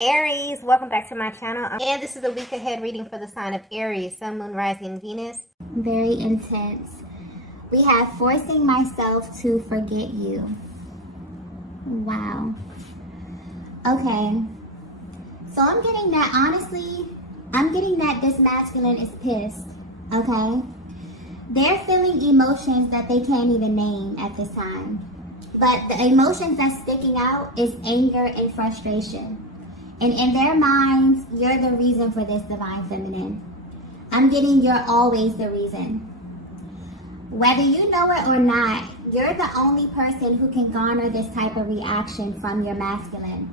Aries, welcome back to my channel. And this is a week ahead reading for the sign of Aries, Sun, Moon, Rising, and Venus. Very intense. We have forcing myself to forget you. Wow. Okay. So I'm getting that, honestly, I'm getting that this masculine is pissed. Okay? They're feeling emotions that they can't even name at this time. But the emotions that's sticking out is anger and frustration. And in their minds, you're the reason for this, Divine Feminine. I'm getting you're always the reason. Whether you know it or not, you're the only person who can garner this type of reaction from your masculine.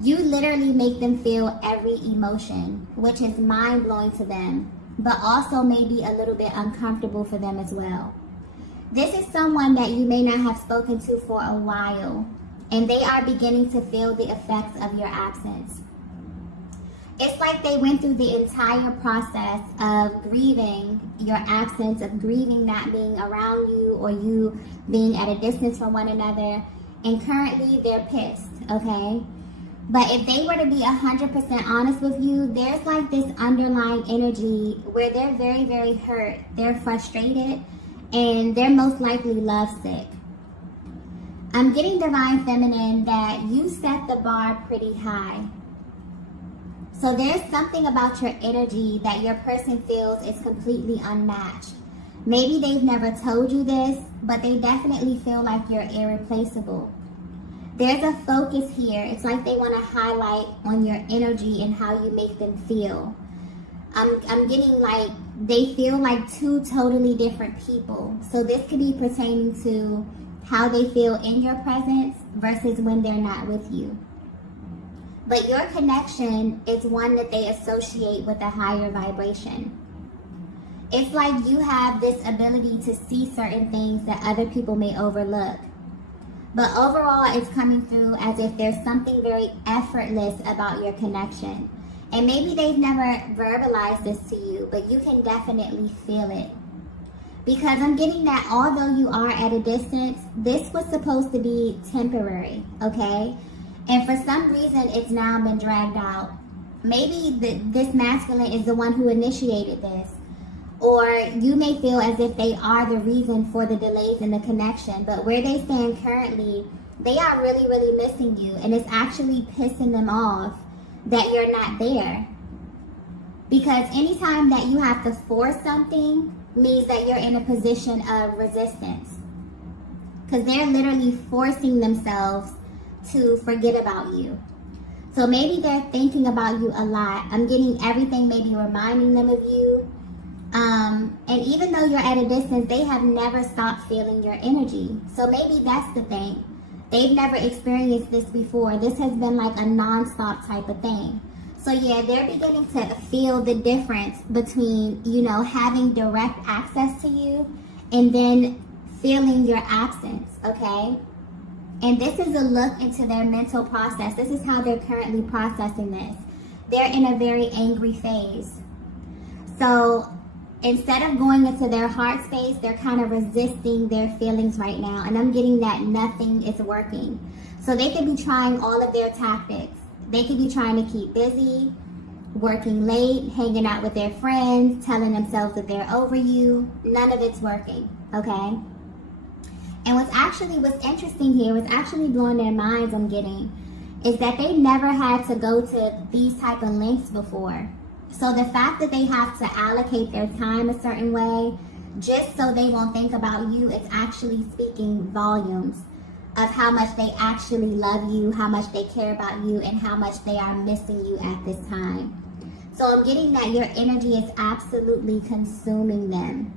You literally make them feel every emotion, which is mind-blowing to them, but also maybe a little bit uncomfortable for them as well. This is someone that you may not have spoken to for a while, and they are beginning to feel the effects of your absence. It's like they went through the entire process of grieving your absence, of grieving not being around you or you being at a distance from one another, and currently they're pissed, okay? But if they were to be 100% honest with you, there's like this underlying energy where they're very, very hurt, they're frustrated, and they're most likely lovesick. I'm getting, Divine Feminine, that you set the bar pretty high. So there's something about your energy that your person feels is completely unmatched. Maybe they've never told you this, but they definitely feel like you're irreplaceable. There's a focus here. It's like they want to highlight on your energy and how you make them feel. I'm getting like they feel like two totally different people. So this could be pertaining to how they feel in your presence versus when they're not with you. But your connection is one that they associate with a higher vibration. It's like you have this ability to see certain things that other people may overlook. But overall, it's coming through as if there's something very effortless about your connection. And maybe they've never verbalized this to you, but you can definitely feel it. Because I'm getting that although you are at a distance, this was supposed to be temporary, okay? And for some reason, it's now been dragged out. Maybe this masculine is the one who initiated this. Or you may feel as if they are the reason for the delays in the connection. But where they stand currently, they are really, really missing you. And it's actually pissing them off that you're not there. Because anytime that you have to force something means that you're in a position of resistance. Because they're literally forcing themselves to forget about you. So maybe they're thinking about you a lot. I'm getting everything maybe reminding them of you. And even though you're at a distance, they have never stopped feeling your energy. So maybe that's the thing. They've never experienced this before. This has been like a non-stop type of thing. So yeah, they're beginning to feel the difference between, you know, having direct access to you and then feeling your absence, okay? And this is a look into their mental process. This is how they're currently processing this. They're in a very angry phase. So instead of going into their heart space, they're kind of resisting their feelings right now. And I'm getting that nothing is working. So they could be trying all of their tactics. They could be trying to keep busy, working late, hanging out with their friends, telling themselves that they're over you. None of it's working, okay? And what's interesting here, what's actually blowing their minds, I'm getting, is that they never had to go to these type of lengths before. So the fact that they have to allocate their time a certain way just so they won't think about you, it's actually speaking volumes of how much they actually love you, how much they care about you, and how much they are missing you at this time. So I'm getting that your energy is absolutely consuming them.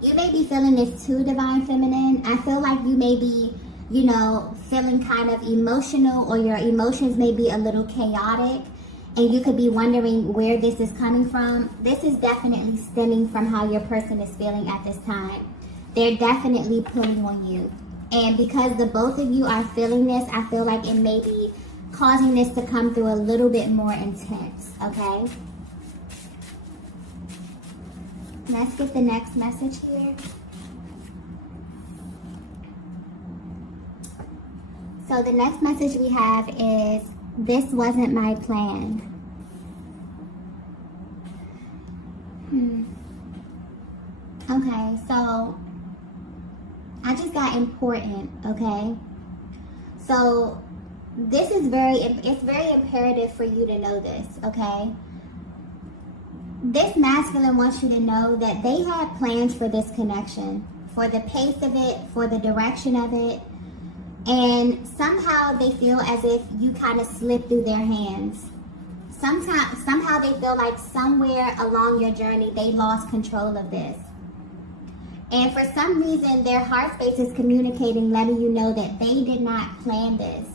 You may be feeling this too, Divine Feminine. I feel like you may be, you know, feeling kind of emotional, or your emotions may be a little chaotic, and you could be wondering where this is coming from. This is definitely stemming from how your person is feeling at this time. They're definitely pulling on you. And because the both of you are feeling this, I feel like it may be causing this to come through a little bit more intense, okay? Let's get the next message here. So the next message we have is This wasn't my plan. Okay, so I just got important, okay? So this is it's very imperative for you to know this, okay? This masculine wants you to know that they had plans for this connection, for the pace of it, for the direction of it, and somehow they feel as if you kind of slipped through their hands. Somehow they feel like somewhere along your journey they lost control of this. And for some reason, their heart space is communicating, letting you know that they did not plan this.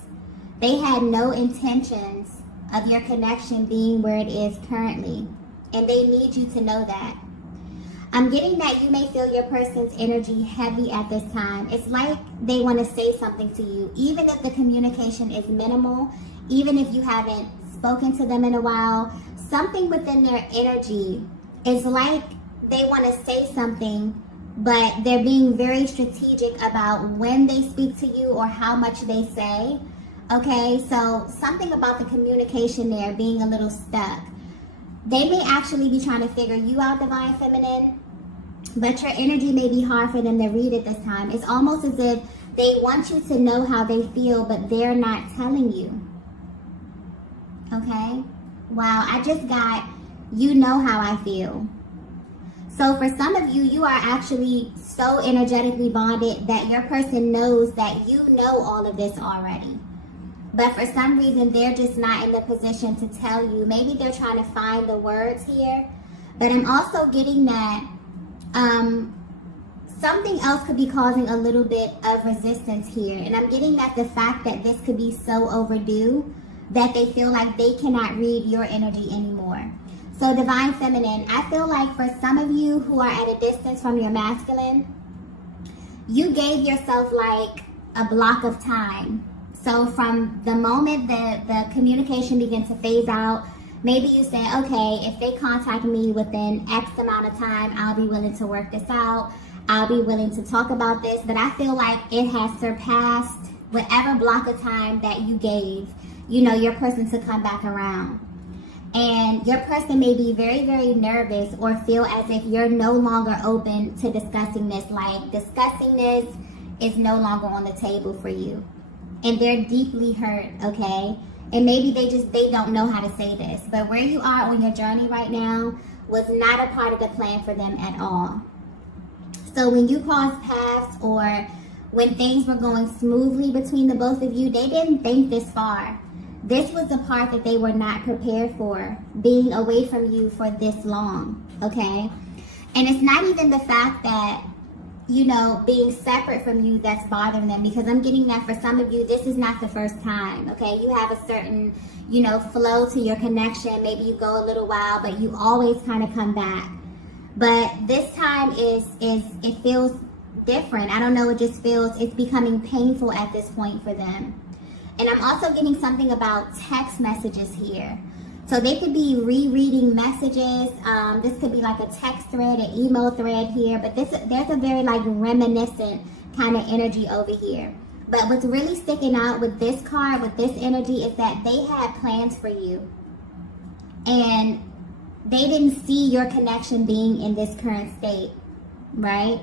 They had no intentions of your connection being where it is currently. And they need you to know that. I'm getting that you may feel your person's energy heavy at this time. It's like they want to say something to you, even if the communication is minimal, even if you haven't spoken to them in a while. Something within their energy is like they want to say something, but they're being very strategic about when they speak to you or how much they say. Okay, so something about the communication there being a little stuck. They may actually be trying to figure you out, Divine Feminine, but your energy may be hard for them to read at this time. It's almost as if they want you to know how they feel, but they're not telling you. Okay? Wow, I just got, you know how I feel. So for some of you, you are actually so energetically bonded that your person knows that you know all of this already. But for some reason, they're just not in the position to tell you. Maybe they're trying to find the words here. But I'm also getting that something else could be causing a little bit of resistance here. And I'm getting that the fact that this could be so overdue that they feel like they cannot read your energy anymore. So Divine Feminine, I feel like for some of you who are at a distance from your masculine, you gave yourself like a block of time. So from the moment the communication begins to phase out, maybe you say, okay, if they contact me within X amount of time, I'll be willing to work this out. I'll be willing to talk about this. But I feel like it has surpassed whatever block of time that you gave, you know, your person to come back around. And your person may be very, very nervous or feel as if you're no longer open to discussing this. Like discussing this is no longer on the table for you. And they're deeply hurt, okay? And maybe they don't know how to say this. But where you are on your journey right now was not a part of the plan for them at all. So when you crossed paths or when things were going smoothly between the both of you, they didn't think this far. This was the part that they were not prepared for, being away from you for this long, okay? And it's not even the fact that, you know, being separate from you that's bothering them, because I'm getting that for some of you, this is not the first time, okay? You have a certain, you know, flow to your connection. Maybe you go a little while, but you always kind of come back. But this time it feels different. I don't know, it just feels, it's becoming painful at this point for them. And I'm also getting something about text messages here. So they could be rereading messages. This could be like a text thread, an email thread here. But there's a very like reminiscent kind of energy over here. But what's really sticking out with this card, with this energy, is that they had plans for you. And they didn't see your connection being in this current state, right?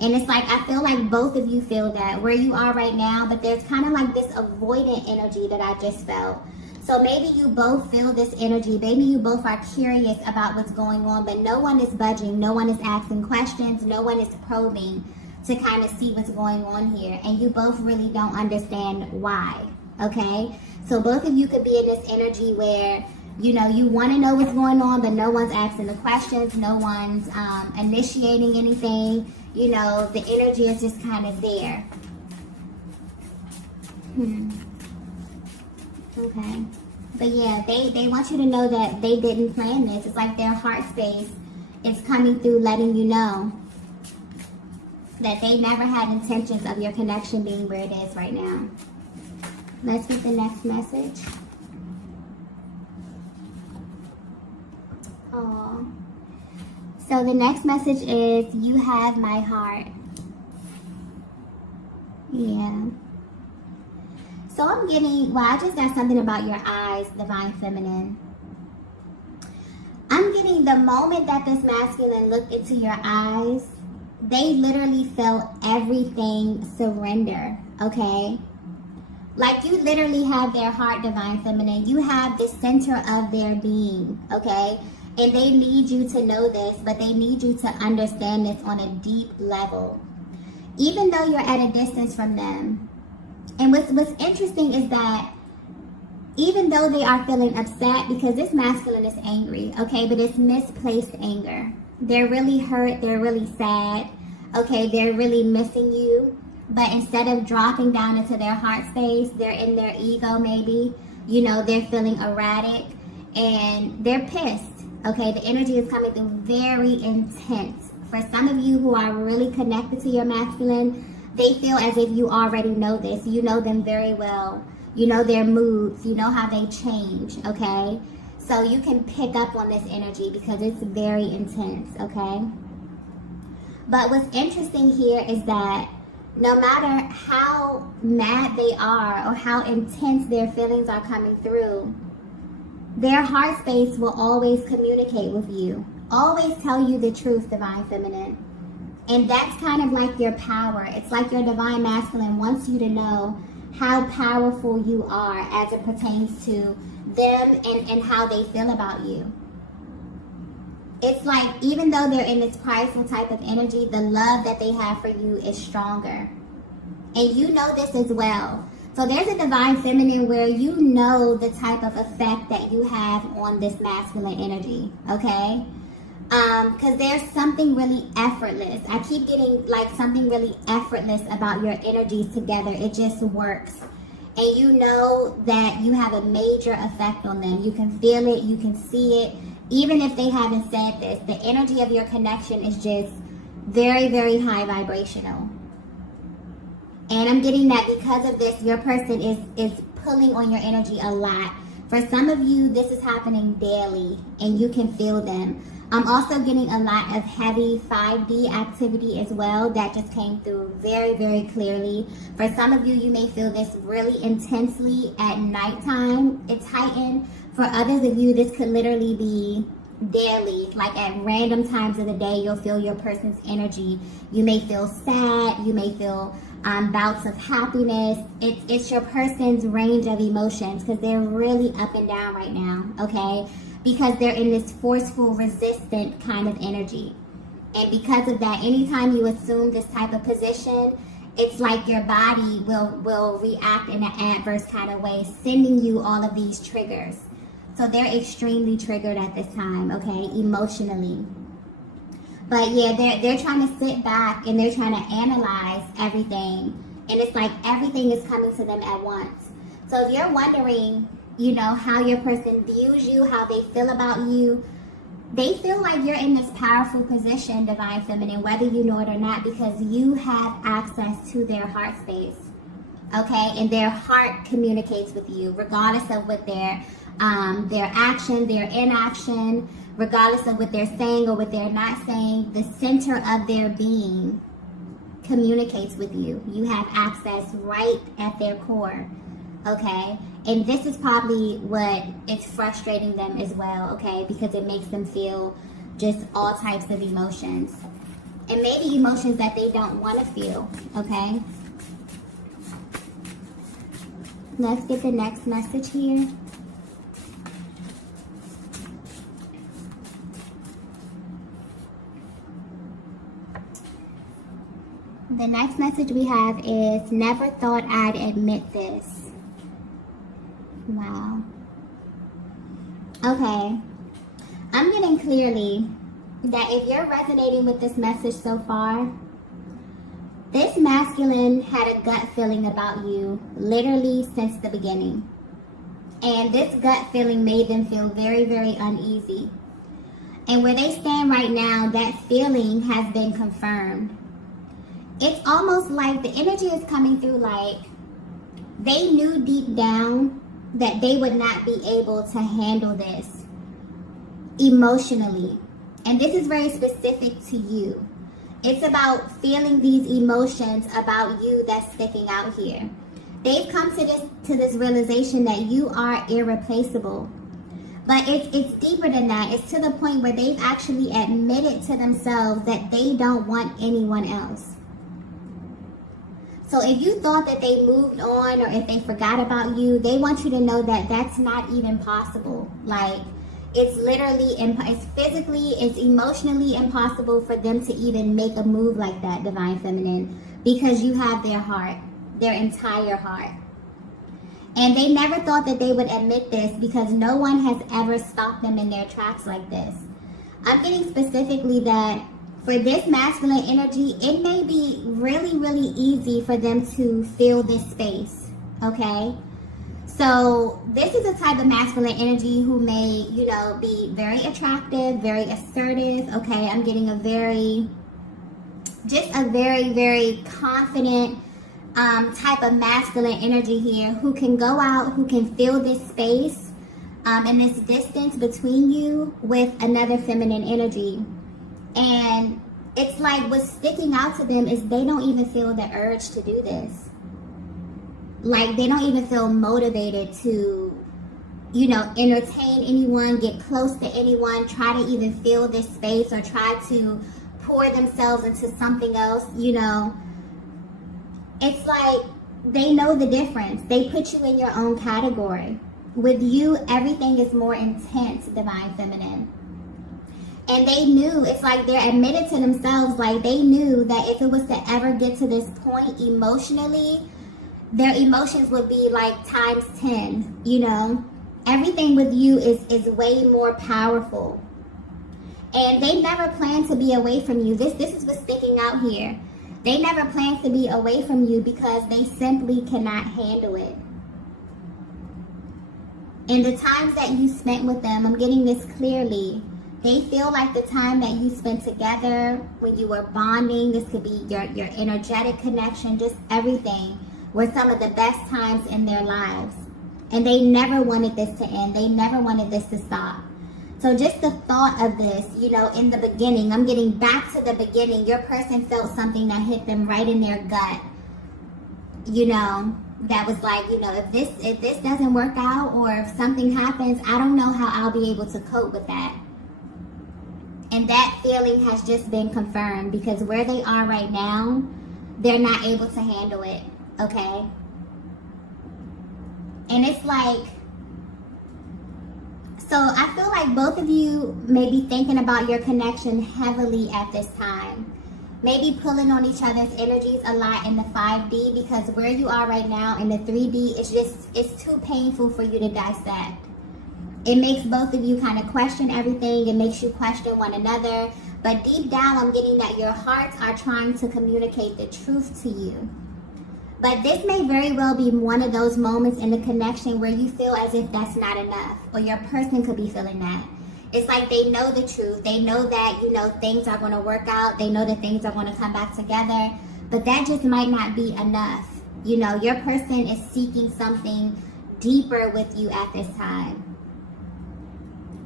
And it's like, I feel like both of you feel that where you are right now, but there's kind of like this avoidant energy that I just felt. So maybe you both feel this energy. Maybe you both are curious about what's going on, but no one is budging. No one is asking questions. No one is probing to kind of see what's going on here. And you both really don't understand why, okay? So both of you could be in this energy where, you know, you want to know what's going on, but no one's asking the questions. No one's initiating anything. You know, the energy is just kind of there. Okay. But yeah, they want you to know that they didn't plan this. It's like their heart space is coming through, letting you know that they never had intentions of your connection being where it is right now. Let's get the next message. Oh. So the next message is, you have my heart. Yeah. So I'm getting, well, I just got something about your eyes, Divine Feminine. I'm getting the moment that this masculine looked into your eyes, they literally felt everything surrender, okay? Like you literally have their heart, Divine Feminine. You have the center of their being, okay? And they need you to know this, but they need you to understand this on a deep level. Even though you're at a distance from them. And what's interesting is that even though they are feeling upset, because this masculine is angry, okay, but it's misplaced anger. They're really hurt, they're really sad, okay, they're really missing you. But instead of dropping down into their heart space, they're in their ego maybe. You know, they're feeling erratic and they're pissed, okay? The energy is coming through very intense. For some of you who are really connected to your masculine, they feel as if you already know this. You know them very well. You know their moods. You know how they change, okay? So you can pick up on this energy because it's very intense, okay? But what's interesting here is that no matter how mad they are or how intense their feelings are coming through, their heart space will always communicate with you. Always tell you the truth, Divine Feminine. And that's kind of like your power. It's like your Divine Masculine wants you to know how powerful you are as it pertains to them and how they feel about you. It's like even though they're in this prideful type of energy, the love that they have for you is stronger. And you know this as well. So there's a Divine Feminine where you know the type of effect that you have on this masculine energy, okay? Because there's something really effortless. I keep getting like something really effortless about your energies together. It just works. And you know that you have a major effect on them. You can feel it. You can see it. Even if they haven't said this, the energy of your connection is just very, very high vibrational. And I'm getting that because of this, your person is pulling on your energy a lot. For some of you, this is happening daily and you can feel them. I'm also getting a lot of heavy 5D activity as well that just came through very, very clearly. For some of you, you may feel this really intensely at nighttime. It's heightened. For others of you, this could literally be daily. Like at random times of the day, you'll feel your person's energy. You may feel sad. You may feel bouts of happiness. It's your person's range of emotions because they're really up and down right now, okay? Because they're in this forceful, resistant kind of energy. And because of that, anytime you assume this type of position, it's like your body will react in an adverse kind of way, sending you all of these triggers. So they're extremely triggered at this time, okay, emotionally. But yeah, they're trying to sit back and they're trying to analyze everything. And it's like everything is coming to them at once. So if you're wondering, you know, how your person views you, how they feel about you, they feel like you're in this powerful position, Divine Feminine, whether you know it or not, because you have access to their heart space, okay? And their heart communicates with you, regardless of what their action, their inaction, regardless of what they're saying or what they're not saying, the center of their being communicates with you. You have access right at their core, okay? And this is probably what is frustrating them as well, okay? Because it makes them feel just all types of emotions. And maybe emotions that they don't want to feel, okay? Let's get the next message here. The next message we have is, never thought I'd admit this. Wow. Okay. I'm getting clearly that if you're resonating with this message so far, this masculine had a gut feeling about you literally since the beginning. And this gut feeling made them feel very, very uneasy. And where they stand right now, that feeling has been confirmed. It's almost like the energy is coming through like they knew deep down that they would not be able to handle this emotionally. And this is very specific to you. It's about feeling these emotions about you that's sticking out here. they've come to this realization that you are irreplaceable. But it's deeper than that. It's to the point where they've actually admitted to themselves that they don't want anyone else. So if you thought that they moved on or if they forgot about you, they want you to know that that's not even possible. Like, it's literally, it's physically, it's emotionally impossible for them to even make a move like that, Divine Feminine, because you have their heart, their entire heart. And they never thought that they would admit this because no one has ever stopped them in their tracks like this. I'm getting specifically that for this masculine energy, it may be really, really easy for them to fill this space, okay? So this is a type of masculine energy who may, you know, be very attractive, very assertive, okay? I'm getting a very, very confident type of masculine energy here who can go out, who can fill this space and this distance between you with another feminine energy. And it's like what's sticking out to them is they don't even feel the urge to do this. Like, they don't even feel motivated to, you know, entertain anyone, get close to anyone, try to even fill this space or try to pour themselves into something else, you know. It's like they know the difference. They put you in your own category. With you, everything is more intense, Divine Feminine. And they knew, it's like they're admitted to themselves, like they knew that if it was to ever get to this point emotionally, their emotions would be like times 10, you know. Everything with you is way more powerful. And they never plan to be away from you. This is what's sticking out here. They never plan to be away from you because they simply cannot handle it. And the times that you spent with them, I'm getting this clearly, they feel like the time that you spent together, when you were bonding, this could be your energetic connection, just everything, were some of the best times in their lives. And they never wanted this to end. They never wanted this to stop. So just the thought of this, you know, in the beginning, I'm getting back to the beginning. Your person felt something that hit them right in their gut. You know, that was like, you know, if this doesn't work out or if something happens, I don't know how I'll be able to cope with that. And that feeling has just been confirmed because where they are right now, they're not able to handle it, okay? And it's like, so I feel like both of you may be thinking about your connection heavily at this time. Maybe pulling on each other's energies a lot in the 5D because where you are right now in the 3D, it's too painful for you to dissect. It makes both of you kind of question everything. It makes you question one another. But deep down, I'm getting that your hearts are trying to communicate the truth to you. But this may very well be one of those moments in the connection where you feel as if that's not enough. Or your person could be feeling that. It's like they know the truth. They know that, you know, things are going to work out. They know that things are going to come back together. But that just might not be enough. You know, your person is seeking something deeper with you at this time.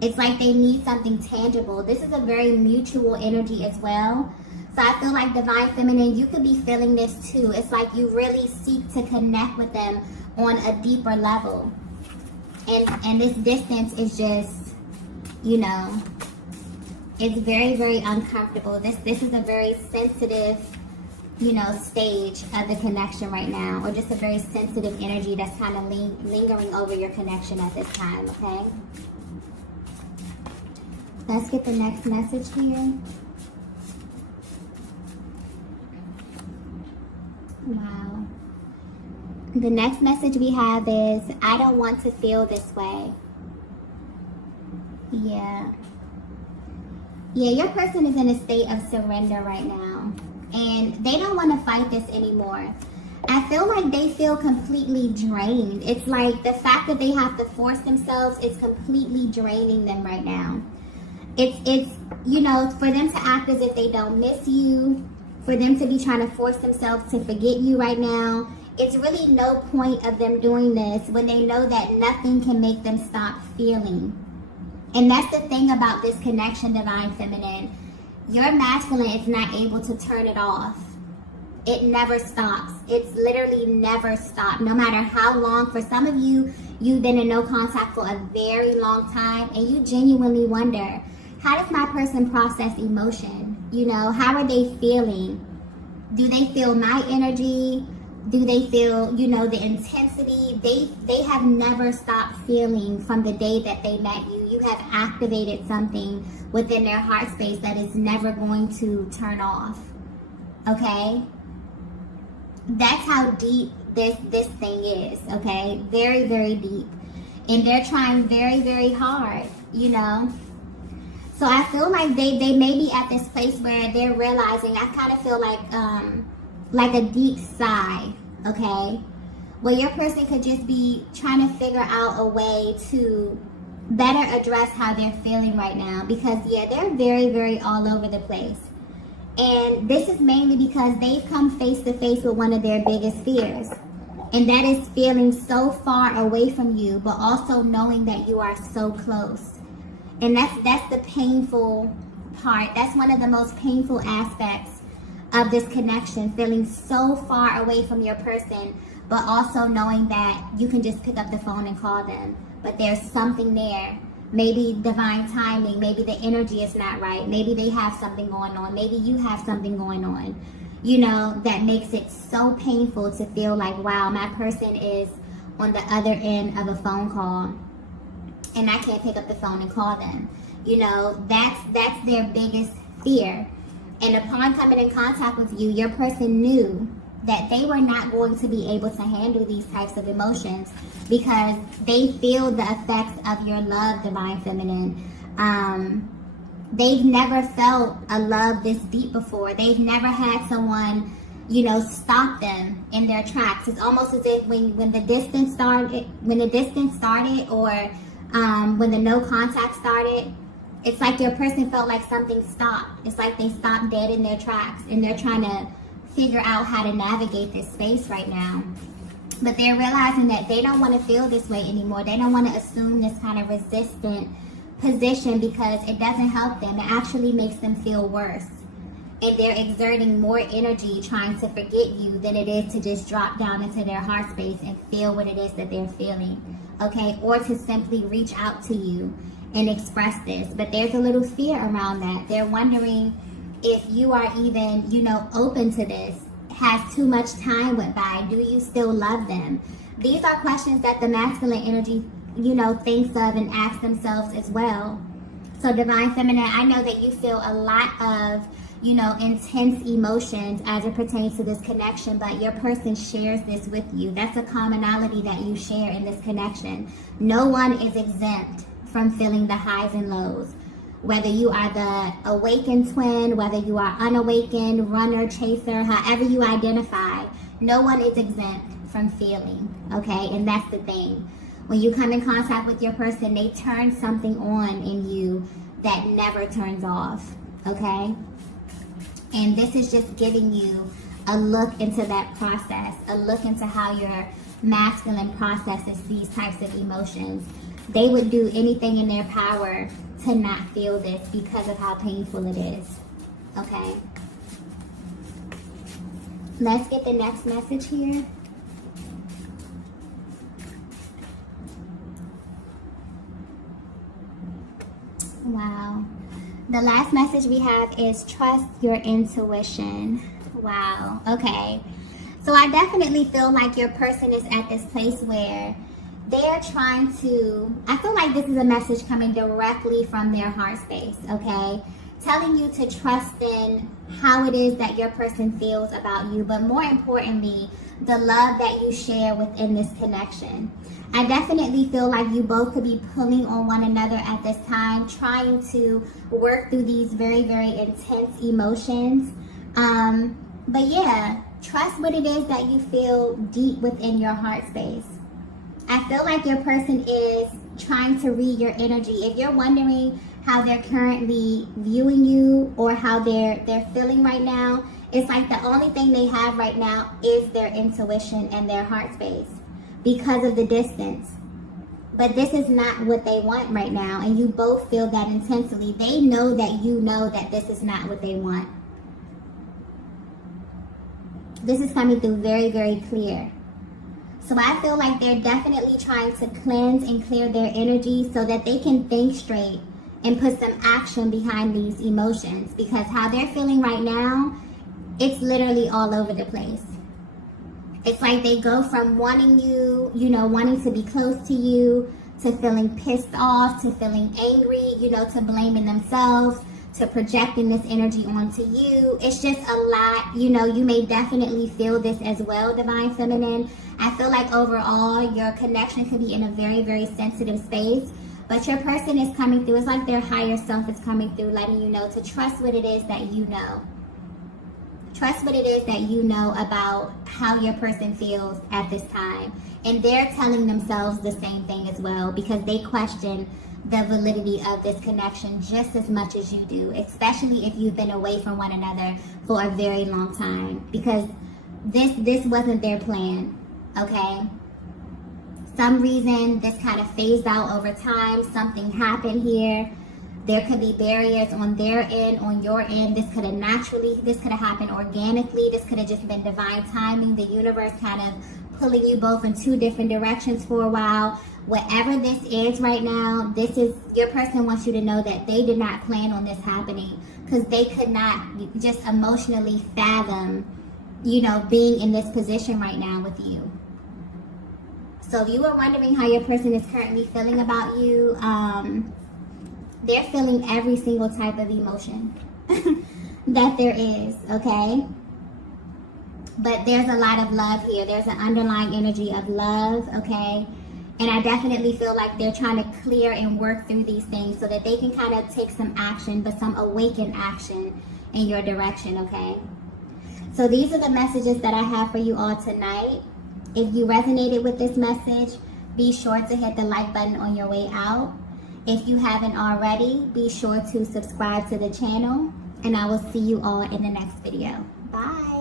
It's like they need something tangible. This is a very mutual energy as well. So I feel like Divine Feminine, you could be feeling this too. It's like you really seek to connect with them on a deeper level. And this distance is just, you know, it's very, very uncomfortable. This is a very sensitive, you know, stage of the connection right now. Or just a very sensitive energy that's kind of lingering over your connection at this time, okay? Let's get the next message here. Wow. The next message we have is, I don't want to feel this way. Yeah. Yeah, your person is in a state of surrender right now. And they don't want to fight this anymore. I feel like they feel completely drained. It's like the fact that they have to force themselves is completely draining them right now. It's, you know, for them to act as if they don't miss you, for them to be trying to force themselves to forget you right now. It's really no point of them doing this when they know that nothing can make them stop feeling. And that's the thing about this connection, Divine Feminine. Your masculine is not able to turn it off. It never stops. It's literally never stopped, no matter how long. For some of you, you've been in no contact for a very long time, and you genuinely wonder, how does my person process emotion? You know, how are they feeling? Do they feel my energy? Do they feel, you know, the intensity? They have never stopped feeling from the day that they met you. You have activated something within their heart space that is never going to turn off. Okay? That's how deep this thing is, okay? Very, very deep. And they're trying very, very hard, you know? So I feel like they may be at this place where they're realizing, I kind of feel like a deep sigh, okay? Where your person could just be trying to figure out a way to better address how they're feeling right now. Because, yeah, they're very, very all over the place. And this is mainly because they've come face to face with one of their biggest fears. And that is feeling so far away from you, but also knowing that you are so close. And that's the painful part. That's one of the most painful aspects of this connection, feeling so far away from your person, but also knowing that you can just pick up the phone and call them. But there's something there. Maybe divine timing, maybe the energy is not right, maybe they have something going on, maybe you have something going on, you know, that makes it so painful to feel like, wow, my person is on the other end of a phone call and I can't pick up the phone and call them. You know, that's their biggest fear. And upon coming in contact with you, your person knew that they were not going to be able to handle these types of emotions because they feel the effects of your love, Divine Feminine. They've never felt a love this deep before. They've never had someone, you know, stop them in their tracks. It's almost as if when the distance started, or when the no contact started, it's like your person felt like something stopped. It's like they stopped dead in their tracks, and they're trying to figure out how to navigate this space right now. But they're realizing that they don't want to feel this way anymore. They don't want to assume this kind of resistant position because it doesn't help them. It actually makes them feel worse. And they're exerting more energy trying to forget you than it is to just drop down into their heart space and feel what it is that they're feeling. Okay? Or to simply reach out to you and express this. But there's a little fear around that. They're wondering if you are even, you know, open to this. Has too much time went by? Do you still love them? These are questions that the masculine energy, you know, thinks of and asks themselves as well. So Divine Feminine, I know that you feel a lot of, you know, intense emotions as it pertains to this connection, but your person shares this with you. That's a commonality that you share in this connection. No one is exempt from feeling the highs and lows. Whether you are the awakened twin, whether you are unawakened, runner, chaser, however you identify, no one is exempt from feeling, okay? And that's the thing. When you come in contact with your person, they turn something on in you that never turns off, okay? And this is just giving you a look into that process, a look into how your masculine processes these types of emotions. They would do anything in their power to not feel this because of how painful it is, okay? Let's get the next message here. Wow. The last message we have is trust your intuition. Wow. Okay. So I definitely feel like your person is at this place where they're trying to, I feel like this is a message coming directly from their heart space, okay? Telling you to trust in how it is that your person feels about you, but more importantly, the love that you share within this connection. I definitely feel like you both could be pulling on one another at this time, trying to work through these very, very intense emotions. But yeah, trust what it is that you feel deep within your heart space. I feel like your person is trying to read your energy. If you're wondering how they're currently viewing you or how they're feeling right now, it's like the only thing they have right now is their intuition and their heart space because of the distance. But this is not what they want right now, and you both feel that intensely. They know that you know that this is not what they want. This is coming through very, very clear. So I feel like they're definitely trying to cleanse and clear their energy so that they can think straight and put some action behind these emotions, because how they're feeling right now, it's literally all over the place. It's like they go from wanting you, wanting to be close to you, to feeling pissed off, to feeling angry, to blaming themselves, to projecting this energy onto you. It's just a lot. You may definitely feel this as well, Divine Feminine. I feel like overall your connection could be in a very, very sensitive space, but your person is coming through. It's like their higher self is coming through, letting you know to trust what it is that you know. Trust what it is that you know about how your person feels at this time. And they're telling themselves the same thing as well, because they question the validity of this connection just as much as you do, especially if you've been away from one another for a very long time, because this wasn't their plan, okay? Some reason this kind of phased out over time. Something happened here. There could be barriers on their end, on your end. This could have happened organically. This could have just been divine timing. The universe kind of pulling you both in two different directions for a while. Whatever this is right now, your person wants you to know that they did not plan on this happening, because they could not just emotionally fathom, being in this position right now with you. So if you were wondering how your person is currently feeling about you, they're feeling every single type of emotion that there is, okay? But there's a lot of love here. There's an underlying energy of love, okay? And I definitely feel like they're trying to clear and work through these things so that they can kind of take some action, but some awakened action in your direction, okay? So these are the messages that I have for you all tonight. If you resonated with this message, be sure to hit the like button on your way out. If you haven't already, be sure to subscribe to the channel, and I will see you all in the next video. Bye.